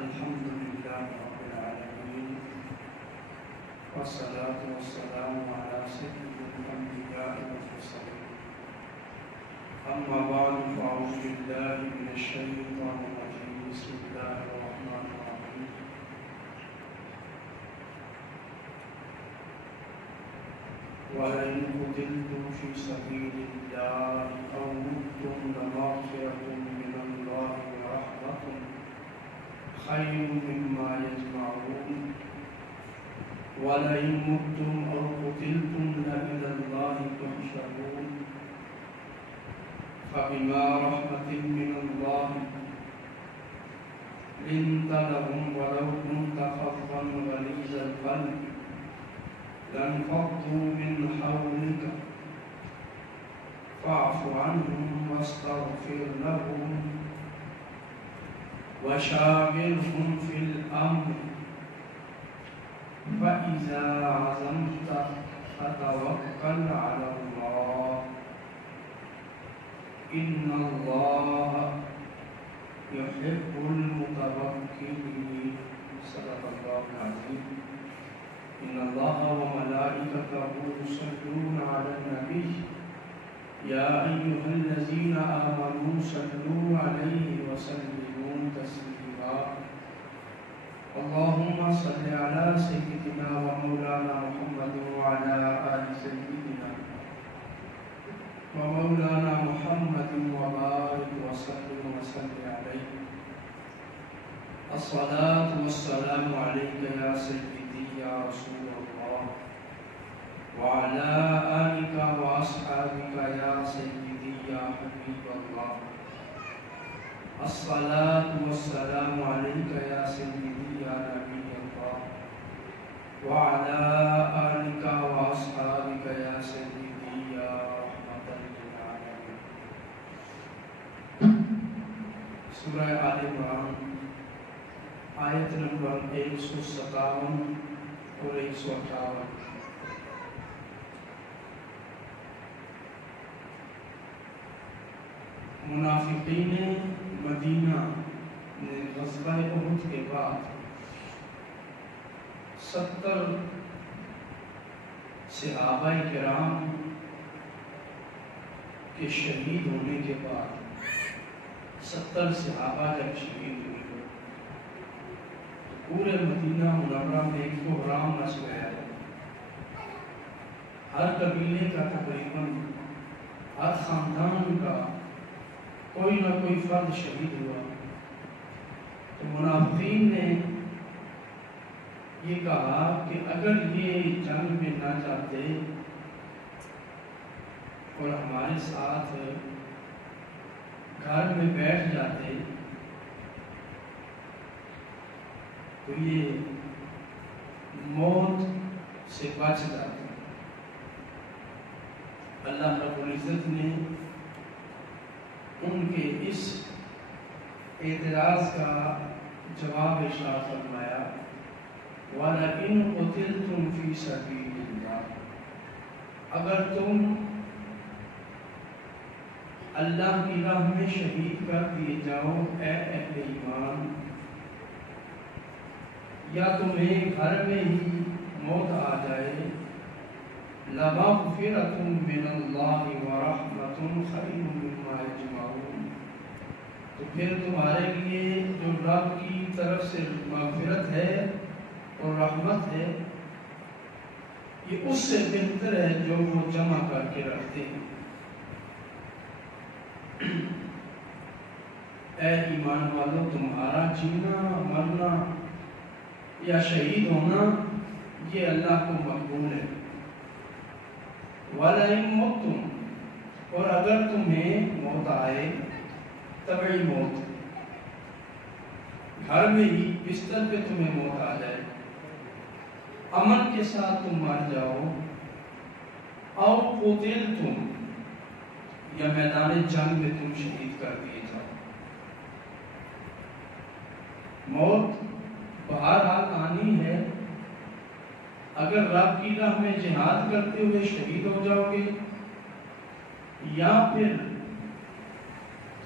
الحمد لله رب العالمين والصلاة والسلام على سيد الأنبياء والمرسلين أما بعد فأعوذ بالله من الشيطان الرجيم بسم الله الرحمن الرحيم ولئن قتلتم في سبيل الله أو متم لمغفرة من الله ورحمة خير مما يجمعون ولئن متم أو قتلتم لإلى الله تحشرون فبما رحمة من الله لنت لهم ولو كنت فظا غليظ القلب لانفضوا من حولك فاعف عنهم واستغفر لهم وشاورهم في الأمر فإذا عزمت فتوكل على الله إن الله يحب المتوكلين صدق الله العظيم إن الله وملائكته يصلون على النبي يا أيها الذين آمنوا صلوا عليه وسلموا تسليما اللهم صل على سيدنا ومولانا محمد وعلى آل سيدنا ومولانا محمد وبارك وسلم عليه الصلاة والسلام عليك يا سيدي يا رسول الله وعلى آلك وأصحابك يا سيدي يا حبيب الله الصلاة والسلام عليك يا سيدي يا نبي الله وعلى آلك وأصحابك يا سيدي يا رحمة للعالمين سورہ آل عمران آیت نمبر 157 اور 158 منافقین مدینہ نے غزوہ احد کے بعد 70 صحابہ کرام کے شہید ہونے کے بعد 70 صحابہ جب شہید ہوئے تو پورے مدینہ منورہ میں ایک بحران مچ گیا ہے. ہر قبیلے کا تقریباً ہر خاندان کا کوئی نہ کوئی فرد شہید ہوا. تو منافقین نے یہ کہا کہ اگر یہ جنگ میں نہ جاتے اور ہمارے ساتھ گھر میں بیٹھ جاتے تو یہ موت سے بچ جاتے. اللہ رب العزت نے ان کے اس اعتراض کا جواب ارشاد فرمایا وَلَئِن قُتِلْتُمْ فِي سَبِيلِ اللَّهِ اگر تم اللہ کی راہ میں شہید کر دیے جاؤ اے اہل ایمان یا تمہیں گھر میں ہی موت آ جائے لَمَغْفِرَةٌ مِّنَ اللَّهِ وَرَحْمَةٌ خَيْرٌ مِّمَّا يَجْمَعُونَ تو پھر تمہارے لیے جو رب کی طرف سے مغفرت ہے اور رحمت ہے یہ اس سے بہتر ہے جو وہ جمع کر کے رکھتے ہیں. اے ایمان والوں تمہارا جینا مرنا یا شہید ہونا یہ اللہ کو مقبول ہے. وَلَئِن مُتُّمْ اور اگر تمہیں موت آئے طبعی موت گھر میں ہی بستر پہ تمہیں موت آ جائے امن کے ساتھ تم مر جاؤ او قتلتم یا میدان جنگ میں تم شہید کر دیے جاؤ. موت بہرحال آنی ہے. اگر رب کی راہ میں جہاد کرتے ہوئے شہید ہو جاؤ گے یا پھر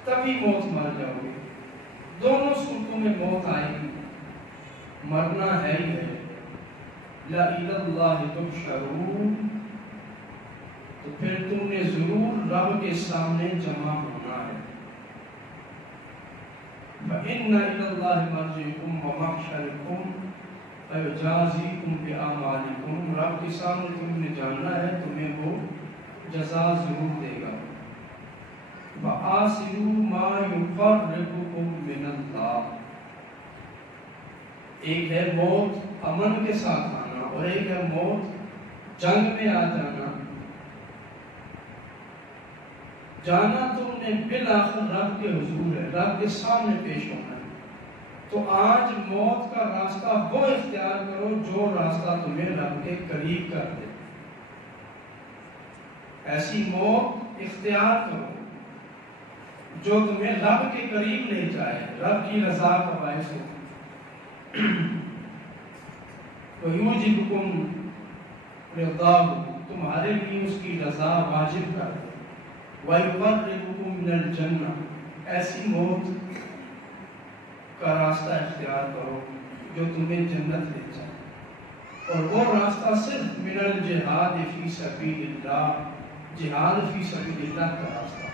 تبھی موت مر جاؤ گے. دونوں صورتوں میں موت آئے گی، مرنا ہے ہی ہے۔ لا الی اللہ تحشرون، تو پھر تم نے ضرور رب کے سامنے جمع ہونا ہے۔ فإن إلى الله مرجعكم ومحشركم فيجازيكم بأعمالكم، رب کے سامنے تم نے جانا ہے، تمہیں وہ جزا ضرور دے گا۔ وَآسِرُوا مَا يُقَرِّبُكُم مِّنَ اللَّهِ، ایک ہے موت امن کے ساتھ آنا، اور ایک ہے موت جنگ میں آ جانا۔ جانا تم نے بالآخر رب کے حضور ہے، رب کے سامنے پیش ہونا ہے۔ تو آج موت کا راستہ وہ اختیار کرو جو راستہ تمہیں رب کے قریب کر دے۔ ایسی موت اختیار کرو جو تمہیں رب کے قریب لے جائے، رب کی رضا کا باعث ہو۔ وَيُوجِبُكُمْ رِضَاهُ، تمہارے لیے اس کی رضا واجب کر دے۔ وَيُقَرِّبُكُمْ مِنَ الْجَنَّةِ، ایسی موت کا راستہ اختیار کرو جو تمہیں جنت لے جائے، اور وہ راستہ صرف من الجہاد فی سبیل اللہ، جہاد فی سبیل اللہ کا راستہ۔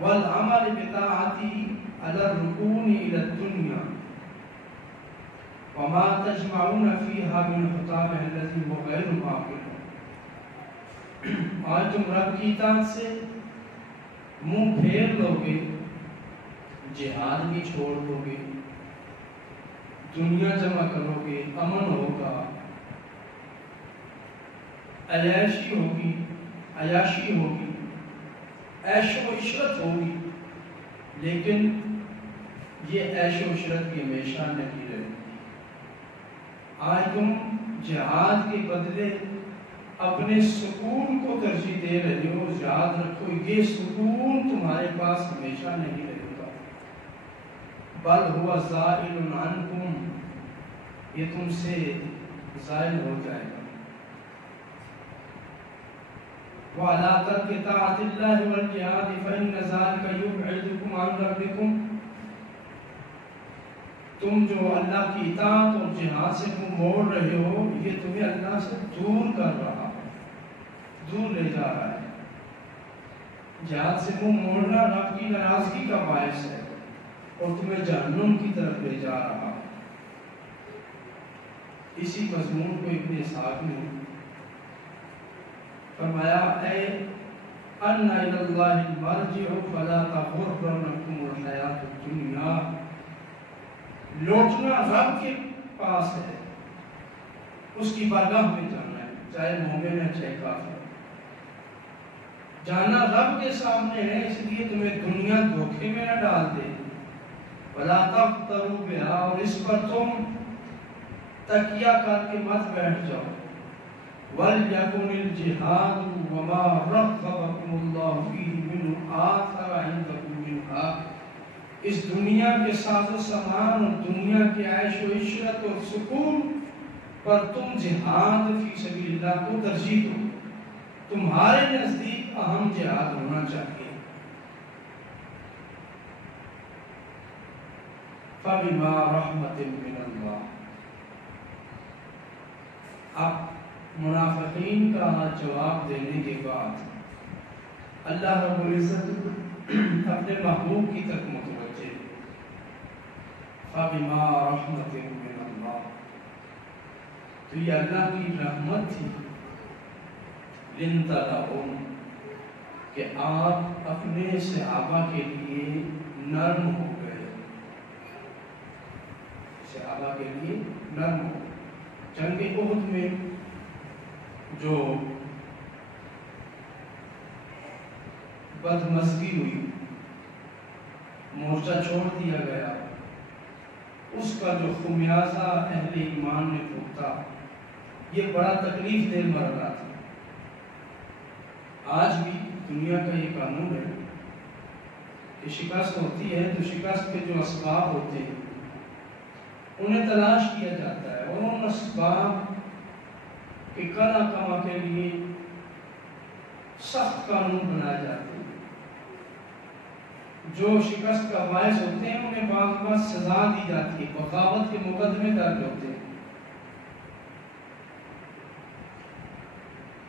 والعمل بطاعتی علی الرکون الی الدنیا وما تجمعون فیہا من خطابہ الذی هو غیر معقول، آج تم رب کی اطاعت سے منہ پھیر لو گے، جہاد بھی چھوڑ دو گے، دنیا جمع کرو گے، امن ہوگا، عیاشی ہوگی، عیش و عشرت ہوگی، لیکن یہ عیش و عشرت بھی ہمیشہ نہیں رہے گی۔ آج تم جہاد کے بدلے اپنے سکون کو ترجیح دے رہے ہو، یاد رکھو یہ سکون تمہارے پاس ہمیشہ نہیں رہے گا۔ بل ہوا زائل عنکم، یہ تم سے زائل ہو جائے گا۔ وَعَلَىٰ تَرْكِ طَاعَةِ اللَّهِ وَالْجِهَادِ فَإِنَّ ذَلِكَ يُبْعِدُكُمْ عَنْ رَبِّكُمْ، تم جو اللہ کی اطاعت اور جہاد سے منہ موڑ رہے ہو، یہ تمہیں اللہ سے دور کر رہا ہے، دور لے جا رہا ہے۔ جہاد سے منہ موڑنا رب کی ناراضگی کا باعث ہے اور تمہیں جہنم کی طرف لے جا رہا ہے۔ اسی مضمون کو ابن اسحاق نے فرمایا، اے ان الی اللہ المرجع فلا تغرنکم الحیات الدنیا، لوٹنا رب کے پاس ہے، اس کی بارگاہ میں جانا ہے، چاہے مومن ہے چاہے کافر، جانا رب کے سامنے ہے، اس لیے تمہیں دنیا دھوکے میں نہ ڈال دے۔ وَلَا تَفْتَرُوا بِهَا، اور اس پر تم تکیہ کر کے مت بیٹھ جاؤ۔ وَلْيَكُنِ الْجِهَادُ وَمَا رَغَّبَكُمُ اللَّهُ فِيهِ مِنْهُ آثَرَ عِنْدَكُمْ مِنْهَا، اس دنیا کے ساز و سامان اور دنیا کے عیش و عشرت اور سکون پر تم جہاد فی سبیل اللہ کو ترجیح دو، تمہارے نزدیک اہم جہاد ہونا چاہیے۔ فَبِمَا رَحْمَةٍ مِّنَ اللَّهِ، اب منافقین کا جواب دینے کے بعد اللہ رب العزت اپنے محبوب کی طرف متوجہ، فَبِمَا رَحْمَةٍ مِّنَ اللَّهِ، تو یہ اللہ کی رحمت تھی، لِنْتَ لَهُمْ، کہ آپ اپنے صحابہ کے لیے نرم ہو گئے، صحابہ کے لیے نرم ہو گئے۔ جنگ احد میں جو بدمزگی ہوئی، مورچہ چھوڑ دیا گیا، اس کا جو خمیازہ اہل ایمان نے بھگتا، یہ بڑا تکلیف دہ مرحلہ تھا۔ آج بھی دنیا کا یہ قانون ہے کہ شکست ہوتی ہے تو شکست کے جو اسباب ہوتے ہیں انہیں تلاش کیا جاتا ہے، اور ان اسباب کے کنا کما کے لیے سخت قانون بنائے جاتے ہیں۔ جو شکست کا باعث ہوتے ہیں انہیں بعض بعض سزا دی جاتی ہے، بغاوت کے مقدمے درج ہوتے ہیں۔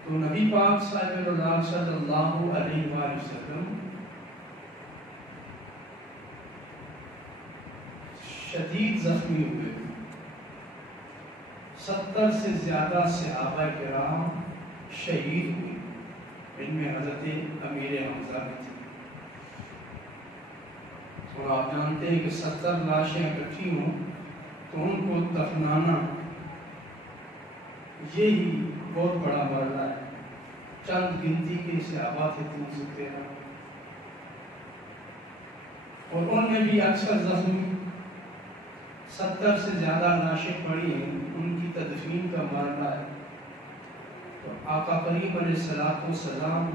تو نبی پاک صاحب رضا صلی اللہ علیہ وآلہ وسلم شدید زخمی ہوئے، 70 سے زیادہ صحابہ کرام شہید ہوئے، ان میں حضرت امیر حمزہ بھی تھی۔ اور آپ جانتے ہیں کہ 70 لاشیں اکٹھی ہوں تو ان کو دفنانا یہی بہت بڑا مرحلہ ہے۔ چند گنتی کے صحابہ تھے 313، اور ان میں بھی اکثر زخمی، 70 سے زیادہ لاشیں پڑی ہیں، ان کی تدفین کا مرحلہ ہے۔ تو آقا کریم علیہ السلام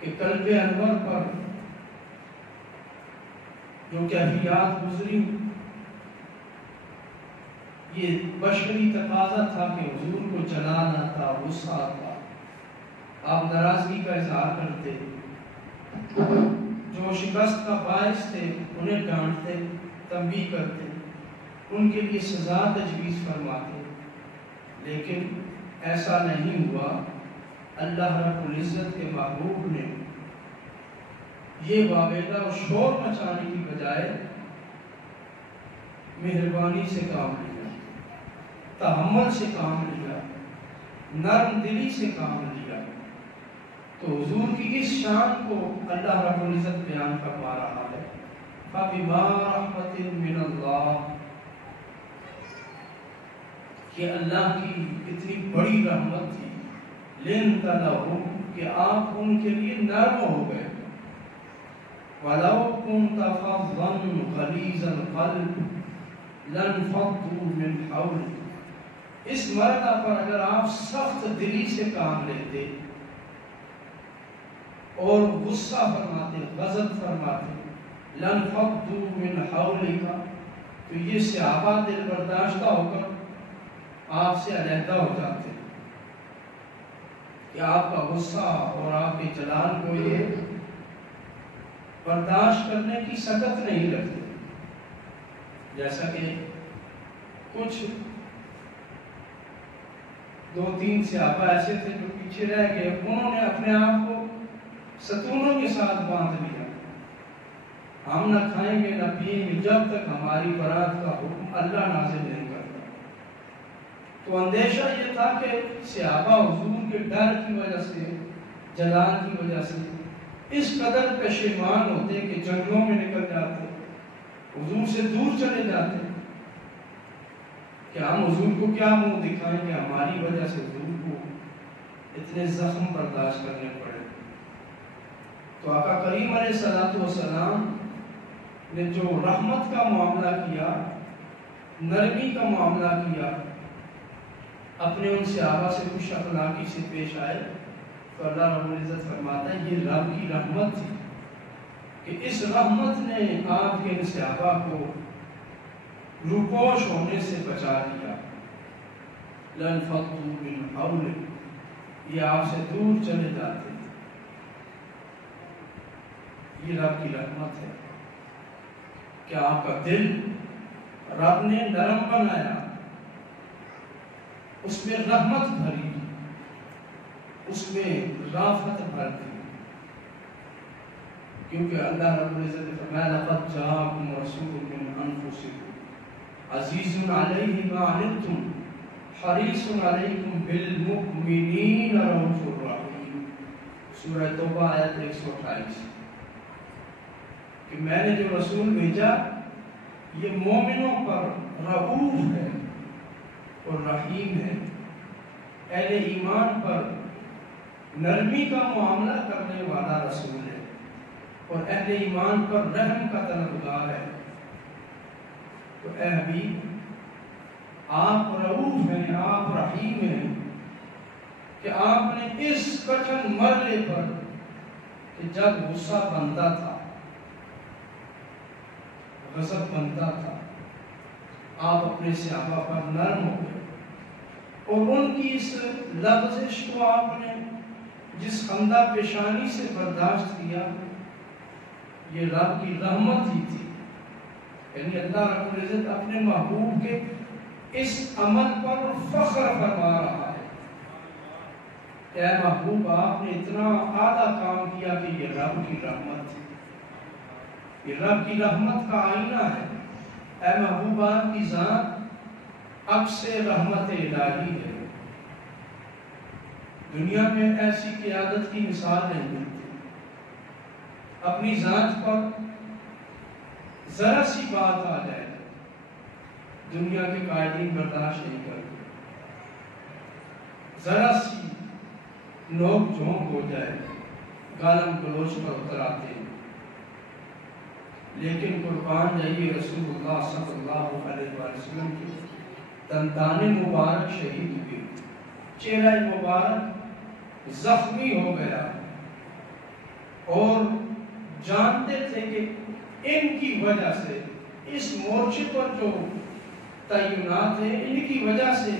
کے قلب انور پر جو کیفیات گزری، یہ بشری تقاضا تھا کہ حضور کو جلال آتا، غصہ آتا، آپ ناراضگی کا اظہار کرتے، جو شکست کا باعث تھے انہیں ڈانٹتے، تنبیہ کرتے، ان کے لیے سزا تجویز فرماتے، لیکن ایسا نہیں ہوا۔ اللہ رب العزت کے محبوب نے یہ واویلا اور شور مچانے کی بجائے مہربانی سے کام لیا، تحمل سے کام لیا، نرم دلی سے کام لیا۔ تو حضور کی اس شان کو اللہ رب العزت بیان فرما رہا ہے، فَبِمَا رَحْمَةٍ مِّنَ اللَّهِ، کہ اللہ کی اتنی بڑی رحمت تھی، لِنْتَ لَهُمْ، کہ آپ ان کے لیے نرم ہو گئے، وَلَوْ كُنْتَ فَظًّا غَلِيظَ الْقَلْبِ لَانفَضُّوا مِنْ حَوْلِكَ، اس مرحلہ پر اگر آپ سخت دلی سے کام لیتے اور غصہ فرماتے، غضب فرماتے، لَانفَضُّوا مِنْ حَوْلِكَ، تو یہ صحابہ دل برداشتہ ہو کر آپ سے علیحدہ ہو جاتے کہ آپ کا غصہ اور آپ کے جلال کو یہ برداشت کرنے کی سکت نہیں رکھتے۔ جیسا کہ کچھ 2-3 صحابہ ایسے تھے جو پیچھے رہ گئے، انہوں نے اپنے آپ کو ستونوں کے ساتھ باندھ لیا، ہم نہ کھائیں گے نہ پیئیں گے جب تک ہماری برات کا حکم اللہ نازل نہیں کرتا۔ تو اندیشہ یہ تھا کہ صحابہ حضور کے ڈر کی وجہ سے، جلال کی وجہ سے اس قدر پشیمان ہوتے کہ جنگلوں میں نکل جاتے، حضور سے دور چلے جاتے کہ ہم حضور کو کیا منہ دکھائیں کہ ہماری وجہ سے حضور کو اتنے زخم برداشت کرنے پڑے۔ تو آقا کریم علیہ السلام نے جو رحمت کا معاملہ کیا، نرمی کا معاملہ کیا، اپنے ان صحابہ سے خوش اخلاقی سے پیش آئے، تو اللہ رب العزت فرماتا ہے یہ رب کی رحمت تھی کہ اس رحمت نے آپ کے ان صحابہ کو روپوش ہونے سے بچا لیا۔ لَانفَضُّوا مِنْ حَوْلِكَ، یہ آپ سے دور چلے جاتے۔ یہ رب کی رحمت ہے کہ آپ کا دل رب نے نرم بنایا، اس میں رحمت بھری، اس میں رافت بھر دی، کیونکہ اللہ رب العزت نے فرمایا لَقَدْ جَاءَكُمْ رَسُولٌ مِّنْ أَنفُسِكُمْ عَزِيزٌ عَلَيْهِ مَا عَنِتُّمْ حَرِيصٌ عَلَيْكُمْ بِالْمُؤْمِنِينَ رَءُوفٌ رَحِيمٌ، سورہ توبہ آیت 128، کہ میں نے جو رسول بھیجا یہ مومنوں پر رؤوف ہے اور رحیم ہے، اہل ایمان پر نرمی کا معاملہ کرنے والا رسول ہے اور اہل ایمان پر رحم کا طلبگار ہے۔ تو اے حبیب، آپ رؤوف ہیں، آپ رحیم ہیں کہ آپ نے اس کٹھن مرحلے پر کہ جب غصہ بنتا تھا، غضب بنتا تھا، آپ اپنے صحابہ پر نرم ہو گئے اور ان کی اس لغزش کو آپ نے جس خندہ پیشانی سے برداشت کیا، یہ رب کی رحمت ہی تھی. یعنی اللہ رب العزت اپنے محبوب کے اس عمل پر فخر فرما رہا ہے کہ اے محبوب آپ نے اتنا اعلیٰ کام کیا کہ یہ رب کی رحمت تھی. یہ رب کی رحمت کا آئینہ ہے. اے محبوب آپ کی ذات عکس رحمت الہی ہے. دنیا میں ایسی قیادت کی مثال نہیں ملتی. اپنی ذات پر ذرا سی بات آ جائے دنیا کے قائدین برداشت نہیں کرتے. ذرا سی نوک جھونک ہو جائے گالم گلوچ پر اتر آتے ہیں. لیکن قربان جائیے رسول اللہ صلی اللہ علیہ وسلم کی دندان مبارک شہید ہوئے. چہرہ مبارک زخمی ہو گیا اور جانتے تھے کہ ان کی وجہ سے اس مورچے پر جو تعینات ہیں ان کی وجہ سے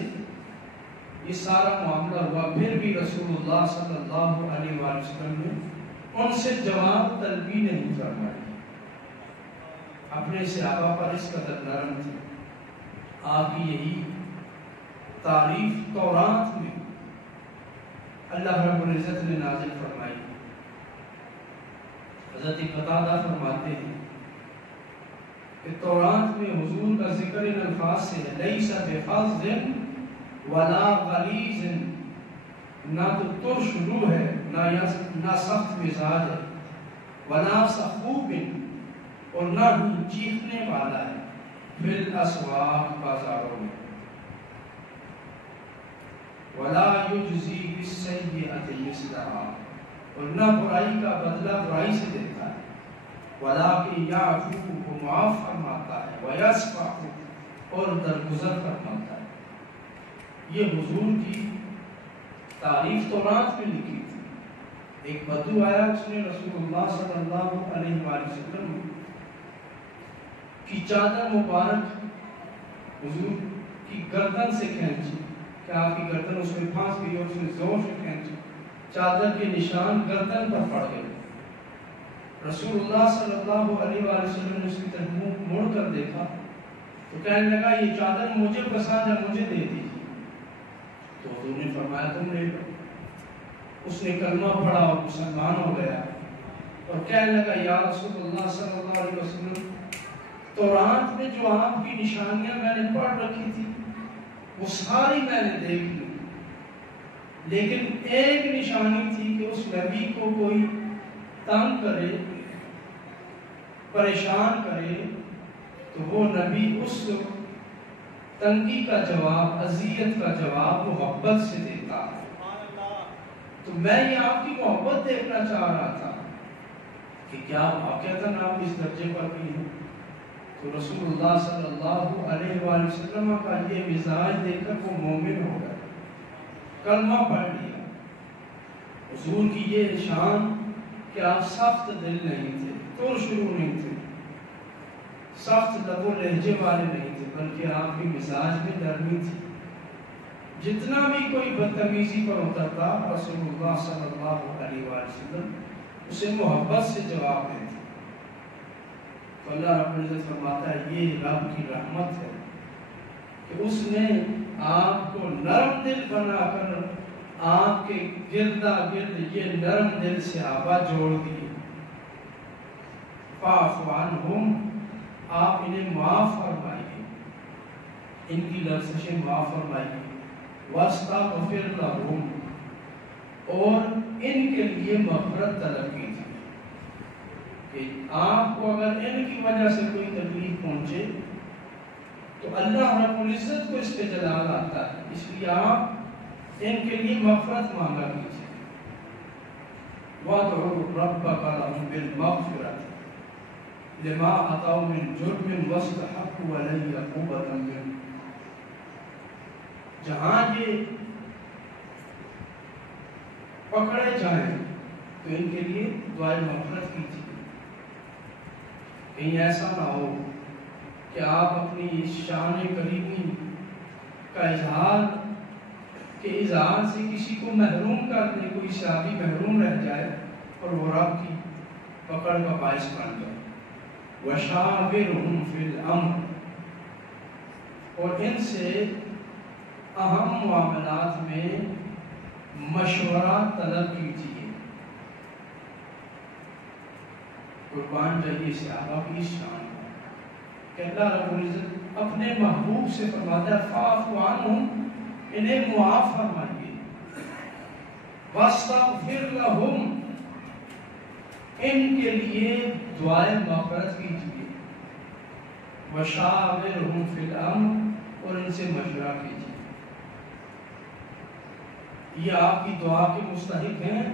یہ سارا معاملہ ہوا. پھر بھی رسول اللہ صلی اللہ علیہ وسلم نے ان سے جواب طلبی نہیں فرمائی. اپنے صحابہ پر اس قدر نرم تھے. آپ کی یہی تعریف تورات میں اللہ رب العزت نے نازل فرمائی. حضرت قتادہ فرماتے ہیں کہ تورات میں حضور کا ذکر ان الفاظ سے ہے لیس بفظ ولا غلیظ. نہ تو ترش روح ہے نہ سخت مزاج ہے. ولا سخوب اور نہ ہی چیخنے والا ہے. فی الاسواق بازاروں میں. ولا یجزی بالسیئۃ مثلها اور نہ برائی کا بدلہ برائی سے دیتا ہے. ولکن یعفو کو معاف فرماتا ہے. ویصفح اور درگزر فرماتا ہے. یہ حضور کی تعریف تورات میں لکھی تھی. ایک بدو آیا اس نے رسول اللہ صلی اللہ علیہ وسلم کی چادر مبارک حضور کی گردن سے کھینچی کہ آپ کی گردن اس میں پھانس گئی اور اس نے زور سے کھینچی. چادر کے نشان گردن پر پڑ گئے. رسول اللہ صلی اللہ علیہ وسلم نے اس کی طرف منہ موڑ کر دیکھا تو کہنے لگا یہ چادر مجھے پسند ہے مجھے دے دیجیے. تو حضور نے فرمایا تم لے لو. اس نے کلمہ پڑھا اور مسلمان ہو گیا اور کہنے لگا یا رسول اللہ صلی اللہ علیہ وسلم تورات میں جو آپ کی نشانیاں میں نے پڑھ رکھی تھی وہ ساری میں نے دیکھ لی لیکن ایک نشانی تھی کہ اس نبی کو کوئی تنگ کرے پریشان کرے تو وہ نبی اس تنگی کا جواب اذیت کا جواب محبت سے دیتا ہے. تو میں یہ آپ کی محبت دیکھنا چاہ رہا تھا کہ کیا واقعتاً آپ اس درجے پر بھی ہیں. تو رسول اللہ صلی اللہ علیہ وسلم کا یہ مزاج دیکھ کر وہ مومن ہو گیا کلمہ پڑھ لیا. حضور کی یہ شان کہ آپ سخت دل نہیں تھے ترش روح نہیں تھے سخت لب و لہجے والے نہیں تھے بلکہ آپ کی مزاج میں نرمی تھی. جتنا بھی کوئی بدتمیزی پر اترتا رسول اللہ صلی اللہ علیہ وسلم اسے محبت سے جواب دیتے. تو اللہ رب العزت فرماتا ہے یہ رب کی رحمت ہے کہ اس نے آپ کو نرم دل بنا کر آپ کے گردا گرد یہ نرم دل صحابہ جوڑ دیے. فاعف عنہم آپ انہیں معاف فرمائیے ان کی لرزشیں معاف فرمائیے. واستغفر لہم اور ان کے لیے مغفرت طلب کیجیے کہ آپ کو اگر ان کی وجہ سے کوئی تکلیف پہنچے تو اللہ رب العزت کو اس پہ جلال آتا ہے اس لیے آپ ان کے لیے مغفرت مانگا کیجیے. وَادْعُوا رَبَّكَ لَهُم بِالْمَغْفِرَةِ لِمَا أَتَوْا مِن جُرْمٍ وَاسْتَحَقُّوا عَلَيْهِ عُقُوبَةً مِّنْهُ. جہاں یہ پکڑے جائیں تو ان کے لیے دعائے مغفرت کیجیے. کہیں ایسا نہ ہو کہ آپ اپنی شان کریمی کا اظہار کے اظہار سے کسی کو محروم کر دیں. کوئی صحابی محروم رہ جائے اور وہ رب کی پکڑ کا باعث بن جائے. وَشَاوِرْهُمْ فِي الْأَمْرِ، اور ان سے اہم معاملات میں مشورہ طلب کیجیے. قربان جائیے صحابہ کی اس شان ہے کہ اللہ رب العزت اپنے محبوب سے فرماتا ہے فَاعْفُ عَنْهُمْ، انہیں معاف فرمائیے. وَاسْتَغْفِرْ لَهُمْ، ان کے لیے دعائے مغفرت کیجیے. وَشَاوِرْهُمْ فِي الْأَمْرِ، اور ان سے مشورہ کیجیے. یہ آپ کی دعا کے مستحق ہیں،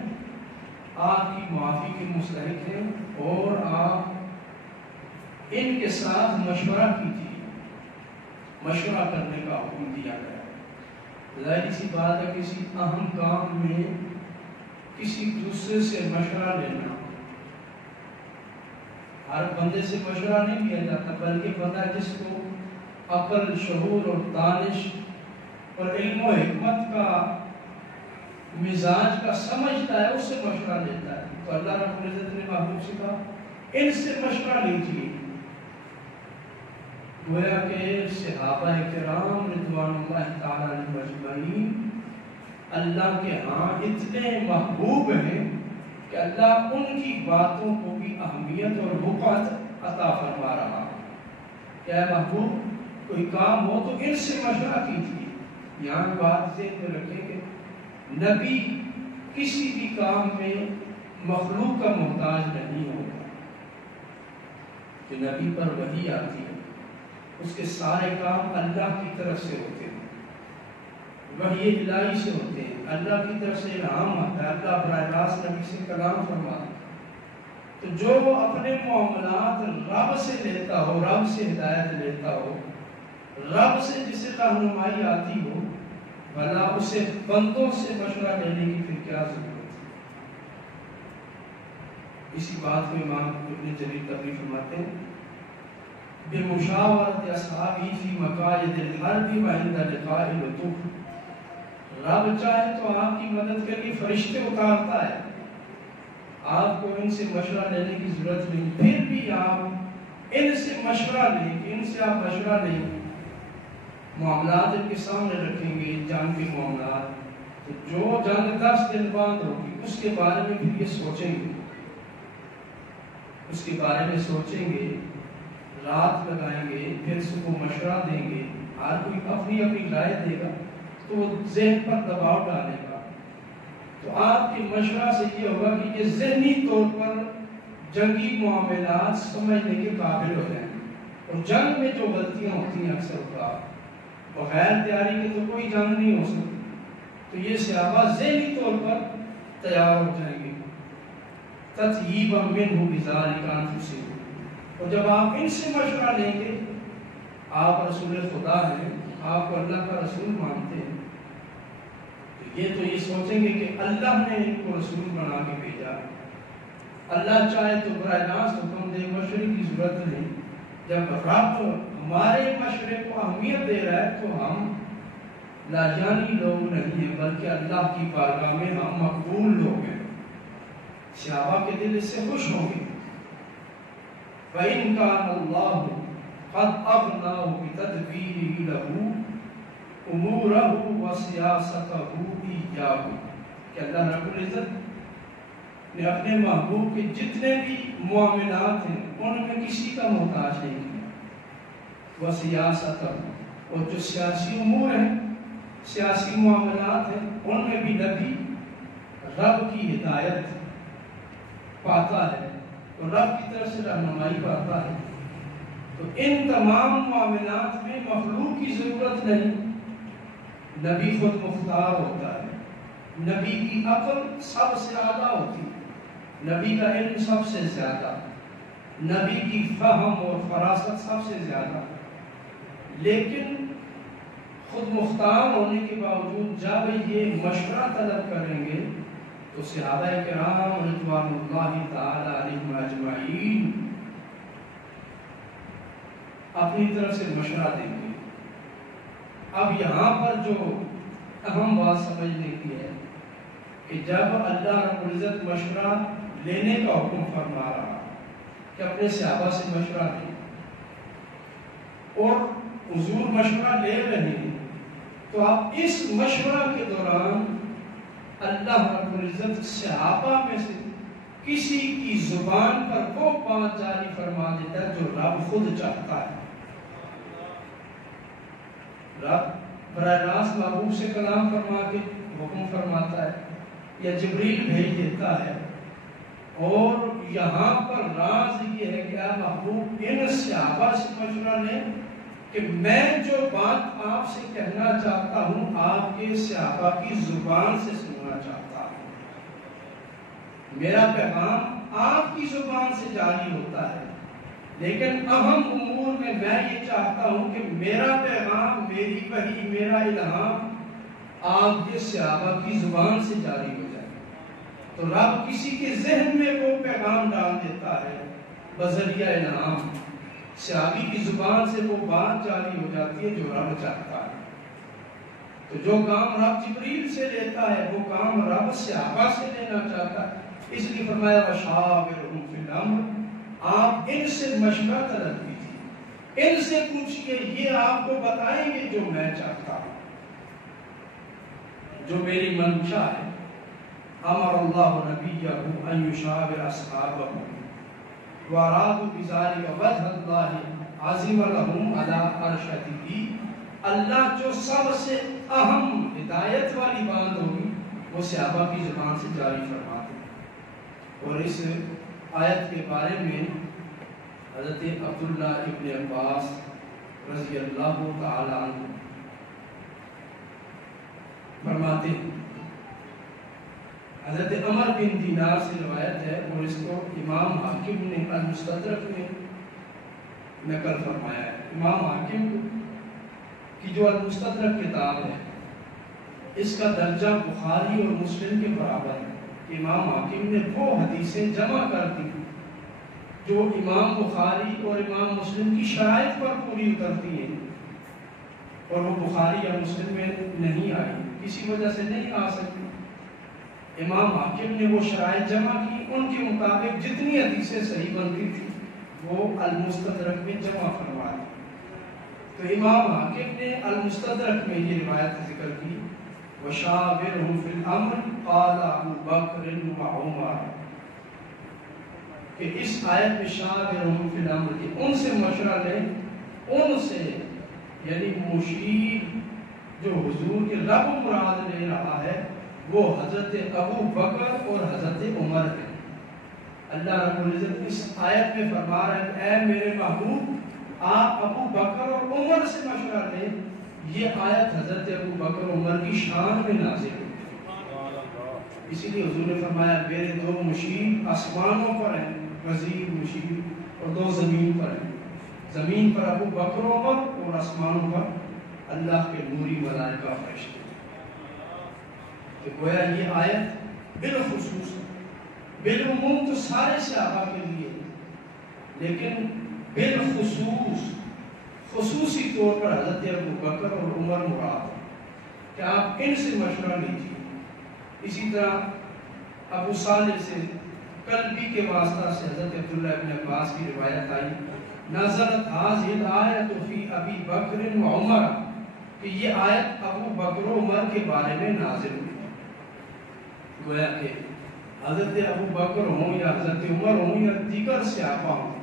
آپ کی معافی کے مستحق ہیں، اور آپ ان کے ساتھ مشورہ کیجیے. مشورہ کرنے کا حکم دیا گیا. ظاہر سی بات ہے کسی اہم کام میں کسی دوسرے سے مشورہ لینا، ہر بندے سے مشورہ نہیں کیا جاتا، بلکہ بندہ جس کو عقل، شعور اور دانش اور علم و حکمت کا مزاج کا سمجھتا ہے اس سے مشورہ لیتا ہے. تو اللہ رب العزت نے محبوب سے کہا ان سے مشورہ لیجیے. گویا کہ صحابہ کرام رضوان اللہ تعالیٰ علیہم اجمعین اللہ کے ہاں اتنے محبوب ہیں کہ اللہ ان کی باتوں کو بھی اہمیت اور وقعت عطا فرما رہا ہے. کیا محبوب کوئی کام ہو تو ان سے مشورہ کیجیے. یہاں بات ذہن میں رکھیں کہ نبی کسی بھی کام میں مخلوق کا محتاج نہیں ہوگا. کہ نبی پر وحی آتی ہے، اس کے سارے کام اللہ کی طرف سے ہوتے ہیں، وحی الہی سے ہوتے ہیں، اللہ کی طرف سے الہام آتا ہے، اللہ براہ راست نبی سے کلام فرماتا ہے. تو جو اپنے معاملات رب سے لیتا ہو، رب سے ہدایت لیتا ہو، رب سے جسے رہنمائی آتی ہو، بھلا اسے بندوں سے مشورہ لینے کی پھر کیا ضرورت ہے؟ اسی بات کو امام ابن جریر طبری فرماتے ہیں بِمُشَاوَرَةِ أَصْحَابِهِ فِي مَقَاعِدِ الْحَرْبِ وَعِنْدَ لِقَاءِ الْعُدُوِّ. رب چاہے تو آپ کی مدد کے لیے فرشتے اتارتا ہے، آپ کو ان سے مشورہ لینے کی ضرورت نہیں. پھر بھی آپ ان سے مشورہ لیں، ان سے آپ مشورہ لیں، معاملات ان کے سامنے رکھیں گے، جنگ کے معاملات. تو جو جنگ 10 دن بعد ہوگی اس کے بارے میں پھر یہ سوچیں گے، اس کے بارے میں سوچیں گے، رات لگائیں گے، پھر صبح مشورہ دیں گے. ہر کوئی اپنی اپنی رائے دے گا تو وہ ذہن پر دباؤ ڈالے گا. تو آپ کے مشورہ سے یہ ہوگا کہ یہ ذہنی طور پر جنگی معاملات سمجھنے کے قابل ہو جائیں گے. اور جنگ میں جو غلطیاں ہوتی ہیں اکثر کا بغیر تیاری کے تو کوئی جنگ نہیں ہو سکتی. تو یہ صحابہ ذہنی طور پر تیار ہو جائیں گے. تَطْيِيبًا مِّنْهُ بِذَلِكَ أَنفُسِهِمْ. اور جب آپ ان سے مشورہ لیں گے، آپ رسول خدا ہیں، آپ کو اللہ کا رسول مانتے ہیں، تو یہ سوچیں گے کہ اللہ نے ان کو رسول بنا کے بھیجا. اللہ چاہے تو براہ راست حکم دے، مشورے کی ضرورت نہیں. جب رب ہمارے مشورے کو اہمیت دے رہا ہے تو ہم لاجانی لوگ نہیں ہیں، بلکہ اللہ کی بارگاہ میں ہم مقبول لوگ ہیں. صحابہ کے دل اس سے خوش ہوں گے. فَإِنْ كَانَ اللَّهُ قَدْ أَغْنَاهُ بِتَدْبِيرِهِ لَهُ أُمُورَهُ وَسِيَاسَتَهُ إِيَّاهُ. کہ اللہ رب العزت نے اپنے محبوب کے جتنے بھی معاملات ہیں ان میں کسی کا محتاج نہیں کیا. وَسِيَاسَتَهُ، اور جو سیاسی امور ہیں، سیاسی معاملات ہیں، ان میں بھی نبی رب کی ہدایت پاتا ہے اور رب کی طرف سے رہنمائی پاتا ہے. تو ان تمام معاملات میں مخلوق کی ضرورت نہیں. نبی خود مختار ہوتا ہے، نبی کی عقل سب سے اعلیٰ ہوتی ہے، نبی کا علم سب سے زیادہ، نبی کی فہم اور فراست سب سے زیادہ. لیکن خود مختار ہونے کے باوجود جب یہ مشورہ طلب کریں گے تو صحابہ کرام رضوان اللہ تعالی علیہم اجمعین اپنی طرف سے مشورہ دیں گے. اب یہاں پر جو اہم بات سمجھنے کی ہے کہ جب اللہ رب العزت مشورہ لینے کا حکم فرما رہا کہ اپنے صحابہ سے مشورہ لیں، اور حضور مشورہ لے رہے ہیں تو آپ اس مشورہ کے دوران اللہ رب العزت صحابہ میں سے کسی کی زبان پر وہ بات جاری فرما دیتا ہے جو رب خود چاہتا ہے۔ رب براہ راست محبوب سے کلام فرما کے حکم فرماتا ہے یا جبریل بھیج دیتا ہے، اور یہاں پر راز یہ ہے کہ آپ محبوب ان صحابہ سے مشورہ لیں کہ میں جو بات آپ سے کہنا چاہتا ہوں آپ کے صحابہ کی زبان سے سننا چاہتا ہوں، میرا پیغام آپ کی زبان سے جاری ہوتا ہے، لیکن اہم امور میں یہ چاہتا ہوں کہ میرا پیغام، میری وحی، میرا الہام آپ کے صحابہ کی زبان سے جاری ہو جائے۔ تو رب کسی کے ذہن میں وہ پیغام ڈال دیتا ہے بذریعہ الہام، صحابی کی زبان سے وہ بات جاری ہو جاتی ہے جو رب چاہتا ہے۔ تو جو کام رب جبریل سے لیتا ہے وہ کام رب صحابہ سے لینا چاہتا ہے، اس لیے فرمایا وَشَاوِرْهُمْ فِي الْأَمْرِ، آپ ان سے مشورہ طلب کیجیے، ان سے پوچھئے، یہ آپ کو بتائیں گے جو میں چاہتا ہوں، جو میری منشا ہے۔ امر اللہ نبیہ ان یشاور اصحابہ وَأَرَادُوا بِذَلِكَ وَجْهَ اللَّهِ عَزِمَ لَهُمْ عَلَىٰ أَرْشَدِهِ، اللہ جو سب سے اہم ہدایت والی بات ہوگی وہ صحابہ کی زبان سے جاری فرما دے۔ اور اس آیت کے بارے میں حضرت عبداللہ ابن عباس رضی اللہ تعالیٰ عنہ فرماتے ہیں، حضرت عمر بن دینار سے روایت ہے اور اس کو امام حاکم نے المستدرک میں نقل فرمایا ہے۔ امام حاکم کی جو المستدرک کتاب ہے اس کا درجہ بخاری اور مسلم کے برابر ہے۔ امام حاکم نے وہ حدیثیں جمع کر دی جو امام بخاری اور امام مسلم کی شرائط پر پوری اترتی ہیں، اور وہ بخاری یا مسلم میں نہیں آئی، کسی وجہ سے نہیں آ سکتی۔ امام حاکم نے وہ شرائط جمع کی، ان کے مطابق جتنی حدیثیں صحیح بنتی تھی وہ المستدرک میں جمع فرما دی۔ تو امام حاکم نے المستدرک میں یہ روایت ذکر کی، وَشَاوِرْهُمْ فِي الْأَمْرِ قَالَ أَبُو بَكْرٍ وَعُمَرَ، کہ اس آیت میں شَاوِرْهُمْ فِي الْأَمْرِ کہ ان سے مشورہ لیں، ان سے یعنی مشیر جو حضور کے رب مراد لے رہا ہے وہ حضرت ابو بکر اور حضرت عمر ہے۔ اللہ رب العزت اس آیت میں فرما رہا ہے کہ اے میرے محبوب آپ ابو بکر اور عمر سے مشورہ لیں۔ یہ آیت حضرت ابو بکر اور عمر کی شان میں نازل ہوئی، اسی لیے حضور نے فرمایا میرے دو مشیر آسمانوں پر ہیں، وزیر مشیر، اور دو زمین پر ہیں، زمین پر ابو بکر و عمر اور آسمانوں پر اللہ کے نوری ملائکہ فرشتے۔ کہ گویا یہ آیت بالخصوص بالعموم تو سارے صحابہ کے لیے، لیکن بالخصوص خصوصی طور پر حضرت ابو بکر اور عمر مراد ہے کہ آپ ان سے مشورہ لیجیے۔ اسی طرح ابو صالح سے قلبی کے واسطہ سے حضرت عبداللہ ابن عباس کی روایت آئی، نزلت هذه الآیت فی ابی بکر و عمر، کہ یہ آیت ابو بکر و عمر کے بارے میں نازل ہوئی۔ گویا کہ حضرت ابو بکر ہوں یا حضرت عمر ہوں یا دیگر صحابہ ہوں،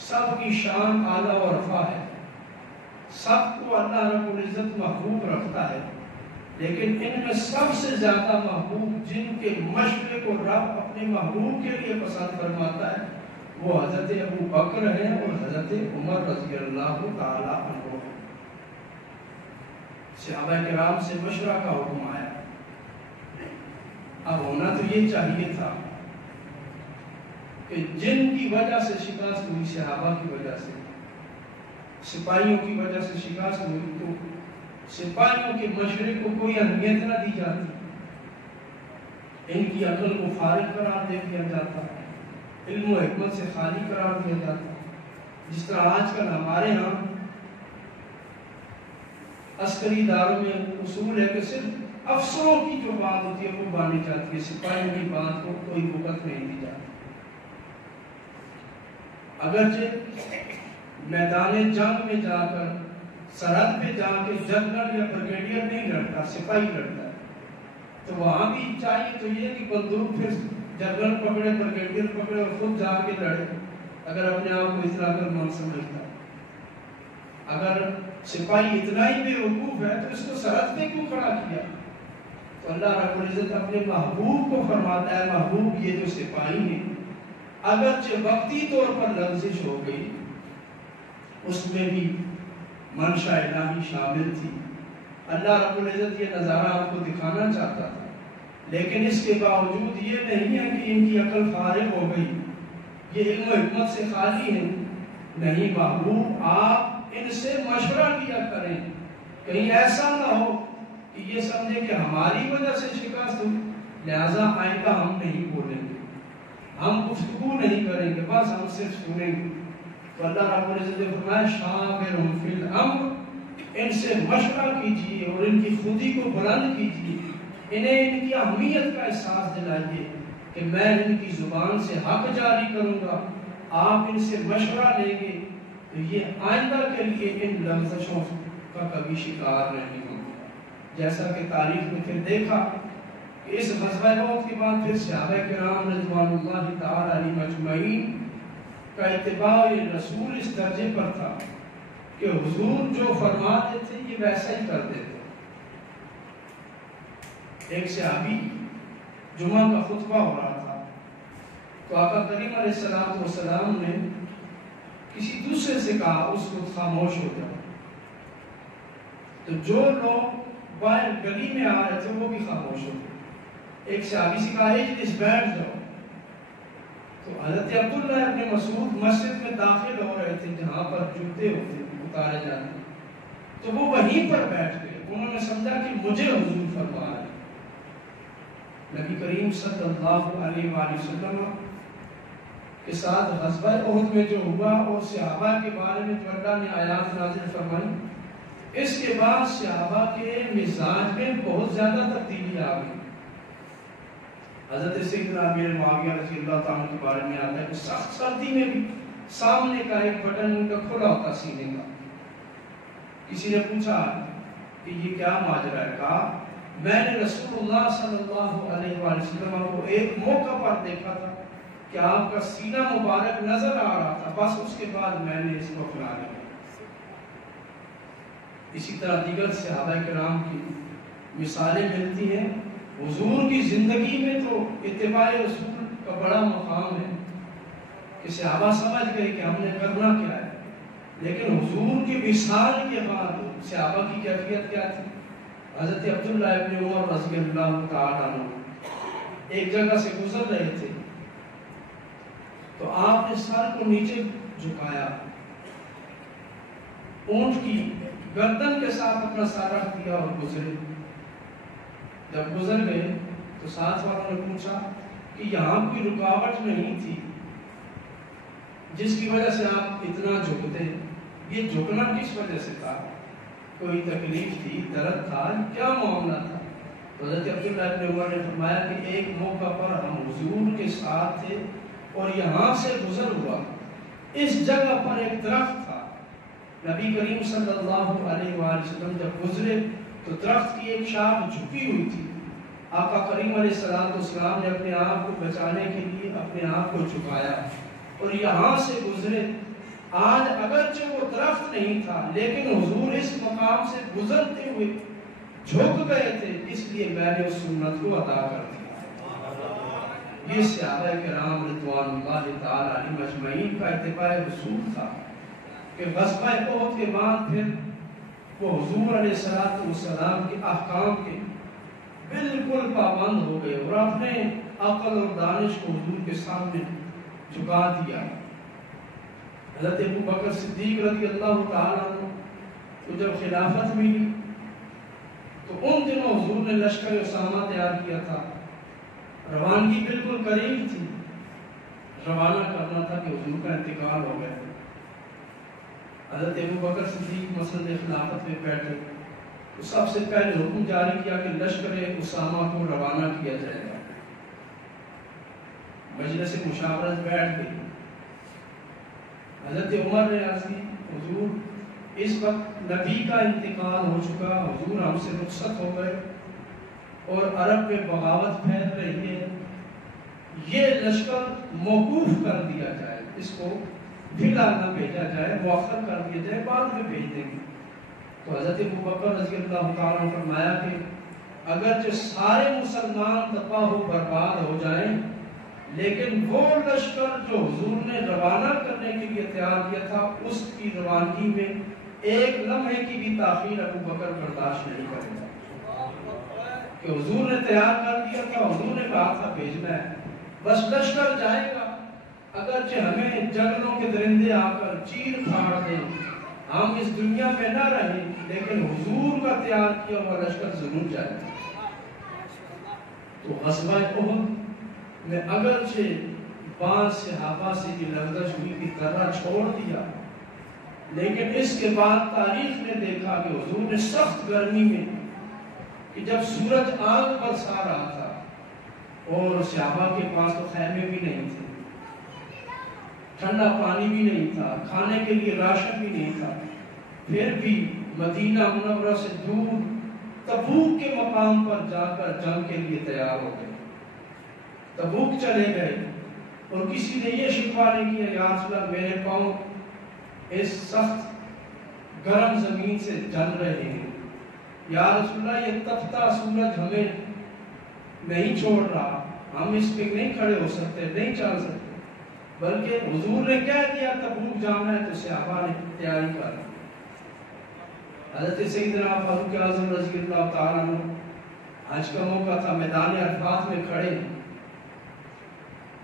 سب کی شان اعلیٰ و رفع ہے، سب کو اللہ رب العزت محبوب رکھتا ہے، لیکن ان میں سب سے زیادہ محبوب جن کے مشورے کو رب اپنے محبوب کے لیے پسند فرماتا ہے وہ حضرت ابو بکر ہیں اور حضرت عمر رضی اللہ تعالیٰ عنہ ہیں۔ صحابہ کرام سے مشورہ کا حکم آیا، اب ہونا تو یہ چاہیے تھا کہ جن کی وجہ سے شکست ہوئی، صحابہ کی وجہ سے، سپاہیوں کی وجہ سے شکست ہوئی، تو سپاہیوں کے مشورے کو کوئی اہمیت نہ دی جاتی، ان کی عقل کو فارغ قرار دے دیا جاتا، علم و حکمت سے خالی قرار دیا جاتا۔ جس طرح آج کل ہمارے ہاں عسکری اداروں میں اصول ہے کہ صرف افسروں کی جو بات ہوتی ہے وہ مانی جاتی ہے، سپاہیوں کی بات کو کوئی وقت نہیں دی جاتی۔ اگرچہ میدان جنگ میں جا کر سرحد پہ جا کے جنرل یا بریگیڈیئر نہیں لڑتا، سپاہی لڑتا ہے، تو وہاں بھی چاہیے تو یہ کہ بندوق پھر جنرل پکڑے، بریگیڈیئر پکڑے اور خود جا کے لڑے، اگر اپنے آپ کو اطلاع کر مان سمجھتا ہے۔ اگر سپاہی اتنا ہی بے وقوف ہے تو اس کو سرحد پہ کیوں کھڑا کیا؟ تو اللہ رب العزت اپنے محبوب کو فرماتا ہے، محبوب یہ جو سپاہی ہیں اگرچہ وقتی طور پر لغزش ہو گئی، اس میں بھی منشاء الہی شامل تھی۔ اللہ رب العزت یہ نظارہ آپ کو دکھانا چاہتا تھا، لیکن اس کے باوجود یہ نہیں ہے کہ ان کی عقل فارغ ہو گئی، یہ علم و حکمت سے خالی ہیں۔ نہیں محبوب، آپ ان سے مشورہ کیا کریں، کہیں ایسا نہ ہو کہ یہ سمجھے کہ ہماری وجہ سے شکست ہوئی، لہذا آئندہ ہم نہیں بولیں گے، ہم گفتگو نہیں کریں گے، بس ہم صرف سنیں گے۔ تو اللہ رب العزت نے فرمایا شاورہم فی الامر، ان سے مشورہ کیجیے اور ان کی خودی کو بلند کیجیے، انہیں ان کی اہمیت کا احساس دلائیے کہ میں ان کی زبان سے حق جاری کروں گا، آپ ان سے مشورہ لیں گے تو یہ آئندہ کے لیے ان لغزشوں کا کبھی شکار نہیں ہوگا۔ جیسا کہ تاریخ میں پھر دیکھا کہ اس غزوہ احد کے بعد پھر صحابہ کرام رضوان اللہ تعالی علیہم اجمعین کا اتباع رسول اس درجے پر تھا کہ حضور جو فرماتے تھے یہ ویسا ہی کرتے تھے۔ ایک صحابی جمعہ کا خطبہ ہو رہا تھا تو آقا کریم علیہ السلام نے کسی دوسرے سے کہا اس وقت خاموش ہو جاؤ، تو جو لوگ باہر گلی میں آ رہے تھے وہ بھی خاموش ہو گئے۔ ایک صحابی سے کہا اجلس، بیٹھ جاؤ، تو حضرت عبداللہ ابن مسعود مسجد میں داخل ہو رہے تھے جہاں پر جوتے ہوتے اتارے جاتے، تو وہ وہیں پر بیٹھ گئے۔ انہوں نے سمجھا کہ مجھے حضور فرما رہے۔ نبی کریم صلی اللہ علیہ وآلہ وسلم کے ساتھ غزوہ احد میں جو ہوا اور صحابہ کے بارے میں جو اللہ نے آیات نازل فرمائی، اس کے بعد صحابہ کے مزاج میں بہت زیادہ تبدیلی آ گئی۔ حضرت سیدنا امیر معاویہ رضی اللہ تعالیٰ کے بارے میں آتا ہے کہ سخت سردی میں بھی سامنے کا ایک بٹن ان کا کھلا ہوتا سینے کا۔ کسی نے پوچھا کہ یہ کیا ماجرا ہے؟ کہا میں نے رسول اللہ صلی اللہ علیہ وآلہ وسلم کو ایک موقع پر دیکھا تھا کہ آپ کا سینہ مبارک نظر آ رہا تھا، بس اس کے بعد میں نے اس کو کھلا لیا۔ اسی طرح دیگر صحابہ کرام کی مثالیں ملتی ہیں۔ حضور کی زندگی میں تو اتباع رسول کا بڑا مقام ہے کہ صحابہ سمجھ گئے کہ ہم نے کرنا کیا ہے، لیکن حضور کی وصال کے بعد صحابہ کی کیفیت کیا تھی؟ حضرت عبداللہ ابن عمر رضی اللہ تعالیٰ عنہ ایک جگہ سے گزر رہے تھے تو آپ نے سر کو نیچے جھکایا، اونٹ کی گردن کے ساتھ اپنا سر رکھ دیا اور گزرے۔ جب گزر گئے تو ساتھ والوں نے پوچھا کہ یہاں کوئی رکاوٹ نہیں تھی جس کی وجہ سے آپ اتنا جھکتے، یہ جھکنا کس وجہ سے تھا؟ کوئی تکلیف تھی، درد تھا، کیا معاملہ تھا؟ حضرت عبداللہ ابن عمر نے فرمایا کہ ایک موقع پر ہم حضور کے ساتھ تھے اور یہاں سے گزر ہوا، اس جگہ پر ایک درخت تھا، نبی کریم صلی اللہ علیہ وآلہ وسلم جب گزرے تو درخت کی ایک شاخ جھکی ہوئی تھی، آقا کریم علیہ السلام نے اپنے آپ کو بچانے کے لیے اپنے آپ کو جھکایا اور یہاں سے گزرے۔ آج اگرچہ وہ درخت نہیں تھا لیکن حضور اس مقام سے گزرتے ہوئے جھک گئے تھے، اس لیے میں نے اس سنت کو ادا کر دیا۔ یہ صحابہ کرام رضوان اللہ تعالی علیہم اجمعین کا اتباع رسول تھا کہ غزوہ احد کے بعد پھر وہ حضور علیہ السلام کے احکام کے بالکل پابند ہو گئے اور اپنے عقل اور دانش کو حضور کے سامنے جھکا دیا۔ حضرت ابو بکر صدیق رضی اللہ تعالیٰ عنہ کو جب خلافت ملی تو ان دنوں حضور نے لشکر اسامہ تیار کیا تھا، روانگی بالکل قریب تھی، روانہ کرنا تھا کہ حضور کا انتقال ہو گیا۔ حضرت ابو بکر صدیق مسند خلافت میں بیٹھے تو سب سے پہلے حکم جاری کیا کہ لشکر اسامہ کو روانہ کیا جائے گا۔ مجلس مشاورت بیٹھ گئی۔ حضرت عمر نے عرض کی حضور اس وقت نبی کا انتقال ہو چکا، حضور ہم سے رخصت ہو گئے اور عرب میں بغاوت پھیل رہی ہے، یہ لشکر موقوف کر دیا جائے، اس کو فی الحال نہ بھیجا جائے، مؤخر کر دیا جائے، بعد میں بھیج دیں گے۔ تو حضرت ابوبکر رضی اللہ تعالیٰ نے فرمایا کہ اگرچہ سارے مسلمان تباہ و برباد ہو جائیں، لیکن وہ لشکر جو حضور نے روانہ کرنے کے لیے تیار کیا تھا، اس کی روانگی میں ایک لمحے کی بھی تاخیر ابوبکر برداشت نہیں کرے گا، کہ حضور نے تیار کر دیا تھا، حضور نے کہا تھا بھیجنا ہے، بس لشکر جائے گا، اگرچہ ہمیں جنگلوں کے درندے آ کر چیر پھاڑ دیں، ہم اس دنیا میں نہ رہیں، لیکن حضور کا تیار کیا ہوا لشکر ضرور جائے گا۔ تو غزوہ احد میں اگرچہ بعض صحابہ سے یہ لغزش ہوئی کہ درہ چھوڑ دیا، لیکن اس کے بعد تاریخ نے دیکھا کہ حضور نے سخت گرمی میں، کہ جب سورج آگ برسا رہا تھا اور صحابہ کے پاس تو خیمے بھی نہیں تھے، ٹھنڈا پانی بھی نہیں تھا، کھانے کے لیے راشن بھی نہیں تھا، پھر بھی مدینہ منورہ سے دور تبوک کے مقام پر جا کر جنگ کے لیے تیار ہو گئے۔ تبوک چلے گئے اور کسی نے یہ شکوہ نہیں کیا یا رسول اللہ میرے پاؤں اس سخت گرم زمین سے جل رہے ہیں، یا رسول اللہ یہ تپتا سورج ہمیں نہیں چھوڑ رہا، ہم اس پہ نہیں کھڑے ہو سکتے، نہیں چل سکتے، بلکہ حضور نے کہہ دیا تبوک جانا ہے تو صحابہ نے تیاری کر لی۔ حضرت سیدنا فاروق اعظم رضی اللہ تعالیٰ عنہ حج کا موقع تھا، میدان عرفات میں کھڑے،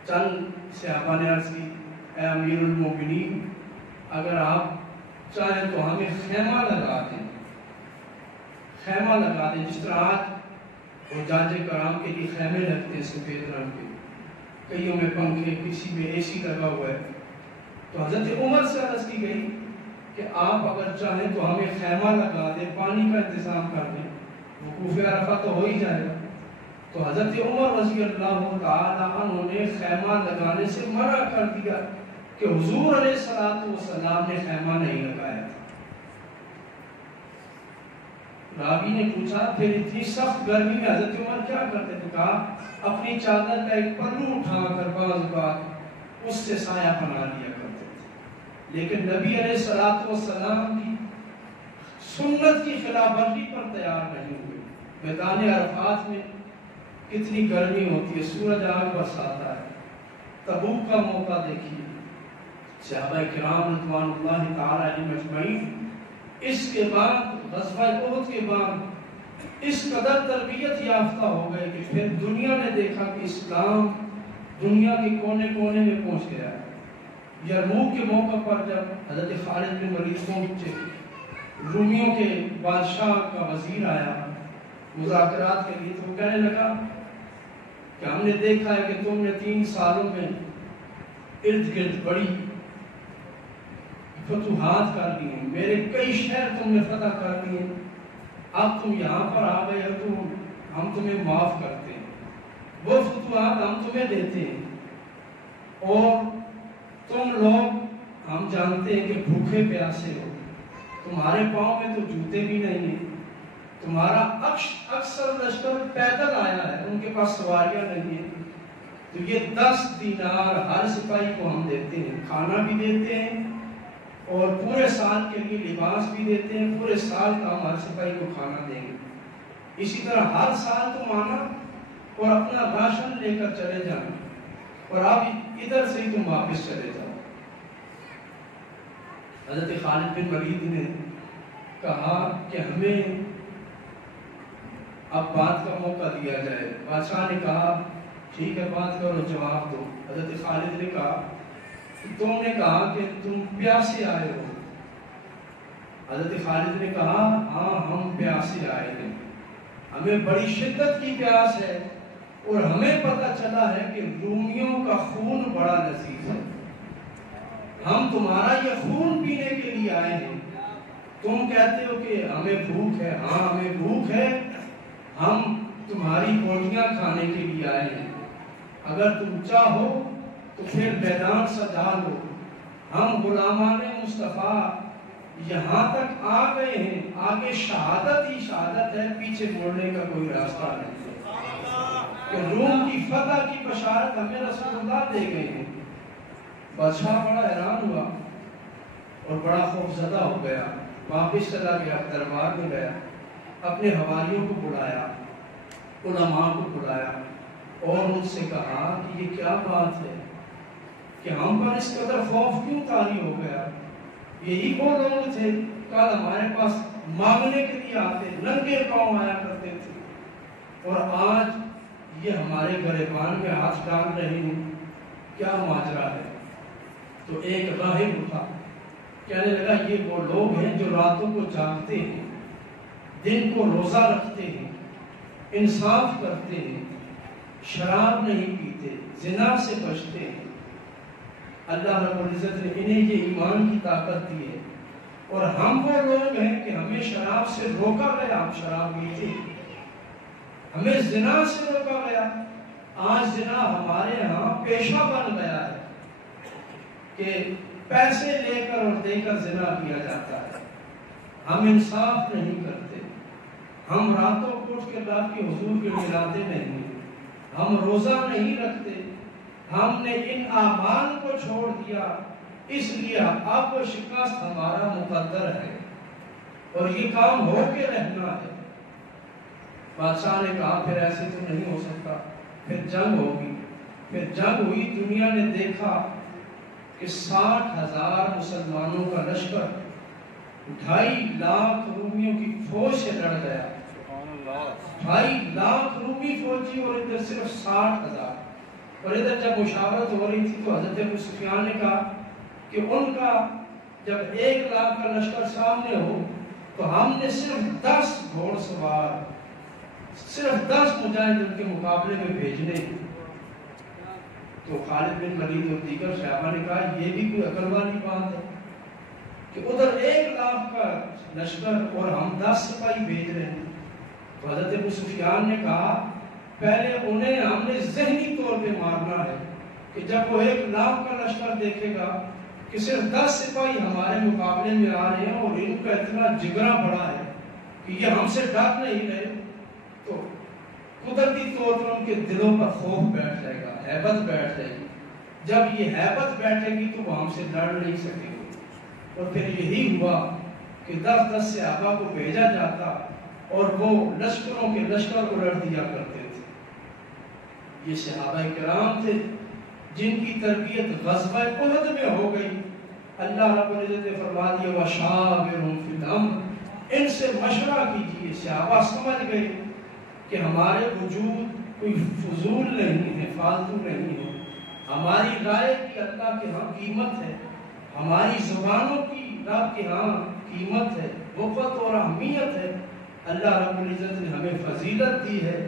چند صحابہ نے عرض کی اے امیر المومنین اگر آپ چاہیں تو ہمیں خیمہ لگا دیں، خیمہ لگا دیں، جس طرح آج حجاج کرام کے لیے خیمے لگتے ہیں سفید رنگ کے، کئیوں میں پنکھے، کسی میں اے سی لگا ہوا ہے۔ تو حضرت عمر سے عرض کی گئی کہ آپ اگر چاہیں تو ہمیں خیمہ لگا دیں، پانی کا انتظام کر دیں، وقوف عرفہ تو ہو ہی جائے گا۔ تو حضرت عمر رضی اللہ تعالیٰ عنہ نے خیمہ لگانے سے منع کر دیا کہ حضور علیہ السلام نے خیمہ نہیں لگایا تھا۔ راوی نے پوچھا پھر اتنی سخت گرمی میں حضرت عمر کیا کرتے تھے؟ کہا اپنی چادر کا ایک پلو اٹھا کر بعض بات اس سے سایہ بنا لیا کرتے تھے، لیکن نبی علیہ السلام کی سنت کی خلاف ورزی پر تیار نہیں ہوئے۔ میدان عرفات میں کتنی گرمی ہوتی ہے، سورج آگ برساتا ہے، تبوک کا موقع دیکھیے، صحابہ کرام رضوان اللہ تعالی علیہم اجمعین اس کے بعد غزوہ احد کے بعد اس قدر تربیت یافتہ ہو گئے کہ پھر دنیا نے دیکھا کہ اسلام دنیا کے کونے کونے میں پہنچ گیا ہے۔ یرموک کے موقع پر جب حضرت خالد بن ولید پہنچے، رومیوں کے بادشاہ کا وزیر آیا مذاکرات کے لیے، تو وہ کہنے لگا کہ ہم نے دیکھا ہے کہ تم نے 3 سالوں میں ارد گرد بڑی فتوحات کر دی ہیں، میرے کئی شہر تم نے فتح کر دیے، اب تم یہاں پر آ گئے ہو تو ہم تمہیں معاف کرتے ہیں، وہ فتوحات ہم تمہیں دیتے ہیں، اور تم لوگ ہم جانتے ہیں کہ بھوکے پیاسے ہو، تمہارے پاؤں میں تو جوتے بھی نہیں ہیں، تمہارا اکثر لشکر پیدل آیا ہے، ان کے پاس سواریاں نہیں ہیں، تو یہ 10 دینار ہر سپاہی کو ہم دیتے ہیں، کھانا بھی دیتے ہیں اور پورے سال کے لیے لباس بھی دیتے ہیں، پورے سال کا ہم ہر سپاہی کو کھانا دیں گے، اسی طرح ہر سال تم آنا اور اپنا راشن لے کر چلے جانا، اور آپ ادھر سے ہی تم واپس چلے جاؤ۔ حضرت خالد بن ولید نے کہا کہ ہمیں اب بات کا موقع دیا جائے۔ بادشاہ نے کہا ٹھیک ہے بات کرو، جواب دو۔ حضرت خالد نے کہا تم نے کہا کہ تم پیاسے آئے ہو۔ حضرت خالد نے کہا ہاں ہم پیاسے آئے ہیں، ہمیں بڑی شدت کی پیاس ہے اور ہمیں پتہ چلا ہے کہ رومیوں کا خون بڑا لذیذ ہے، ہم تمہارا یہ خون پینے کے لیے آئے ہیں، تم کہتے ہو کہ ہمیں بھوک ہے، ہاں ہمیں بھوک ہے، ہم تمہاری بوٹیاں کھانے کے لیے آئے ہیں، اگر تم چاہو تو پھر میدان سجا لو۔ ہم غلامان مصطفیٰ یہاں تک آ گئے ہیں، آگے شہادت ہی شہادت ہے، پیچھے مڑنے کا کوئی راستہ نہیں ہے کہ روم کی فتح کی بشارت ہمیں رسول اللہ دے گئے ہیں۔ بادشاہ بڑا حیران ہوا اور بڑا خوف زدہ ہو گیا، واپس چلا گیا، دربار میں گیا، اپنے حواریوں کو بلایا، علماء کو بلایا اور ان سے کہا کہ یہ کیا بات ہے کہ ہم پر اس قدر خوف کیوں طاری ہو گیا؟ یہی وہ لوگ تھے کل ہمارے پاس مانگنے کے لیے آتے، ننگے پاؤں آیا کرتے تھے، اور آج یہ ہمارے گریبان میں ہاتھ ڈال رہے ہیں، کیا ماجرا ہے؟ تو ایک راہب اٹھا، کہنے لگا یہ وہ لوگ ہیں جو راتوں کو جاگتے ہیں، دن کو روزہ رکھتے ہیں، انصاف کرتے ہیں، شراب نہیں پیتے، زنا سے بچتے ہیں۔ اللہ رب العزت نے انہیں یہ ایمان کی طاقت دی ہے، اور ہم وہ لوگ ہیں کہ ہمیں شراب سے روکا گیا، ہم شراب پیتے ہیں، ہمیں زنا سے روکا گیا، آج زنا ہمارے ہاں پیشہ بن گیا ہے کہ پیسے لے کر اور دے کر زنا کیا جاتا ہے۔ ہم انصاف نہیں کرتے، ہم راتوں کو اٹھ کے رات کے حضور کے ملاتے نہیں، ہم روزہ نہیں رکھتے، ہم نے ان اعمال کو چھوڑ دیا، اس لیے اب شکست ہمارا مقدر ہے اور یہ کام ہو کے رہنا ہے۔ بادشاہ نے کہا پھر ایسے تو نہیں ہو سکتا، پھر جنگ ہوگی۔ پھر جنگ ہوئی، دنیا نے دیکھا کہ 60,000 مسلمانوں کا لشکر 2.5 لاکھ رومیوں کی فوج سے لڑ گیا، 2.5 لاکھ رومی فوجی اور ادھر صرف 60,000۔ اور ادھر جب مشاورت ہو رہی تھی تو حضرت ابو سفیان نے کہا کہ ان کا جب 1 لاکھ کا لشکر سامنے ہو تو ہم نے صرف 10 گھوڑ سوار، صرف 10 مجاہد ان کے مقابلے میں بھیجنے۔ تو خالد بن ولید اور دیگر صحابہ نے کہا یہ بھی کوئی عقل والی بات ہے کہ ادھر 1 لاکھ کا لشکر اور ہم 10 سپاہی بھیج رہے ہیں۔ تو حضرت ابو سفیان نے کہا پہلے انہیں ہم نے ذہنی طور پہ مارنا ہے کہ جب وہ 1 لاکھ کا لشکر دیکھے گا کہ صرف 10 سپاہی ہمارے مقابلے میں آ رہے ہیں اور ان کا اتنا جگرا بڑا ہے کہ یہ ہم سے ڈر نہیں رہے، تو قدرتی طور پر ان کے دلوں پر خوف بیٹھ جائے گا، ہیبت بیٹھ جائے گی۔ جب یہ ہیبت بیٹھے گی تو وہ ہم سے لڑ نہیں سکے گی۔ اور پھر یہی ہوا کہ 10 صحابہ کو بھیجا جاتا اور وہ لشکروں کے لشکر الٹ دیا کرتے تھے۔ یہ صحابہ کرام تھے جن کی تربیت غزوہ احد میں ہو گئی۔ اللہ رب العزت نے فرما دیا وَشَاوِرْهُمْ فِي الْأَمْرِ، ان سے مشورہ کیجیے۔ صحابہ سمجھ گئے کہ ہمارے وجود کوئی فضول نہیں ہے، فالتو نہیں ہے، ہماری رائے کی اللہ کے ہاں قیمت ہے، ہماری زبانوں کی رب کے ہاں قیمت ہے، وقت اور اہمیت ہے۔ اللہ رب العزت نے ہمیں فضیلت دی ہے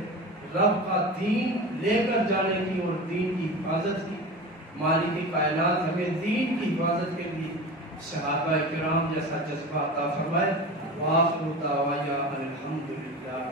رب کا دین لے کر جانے کی اور دین کی حفاظت کی۔ مالک کائنات ہمیں دین کی حفاظت کے لیے صحابہ کرام جیسا جذبہ عطا فرمائے۔ وآخر دعوانا الحمدللہ۔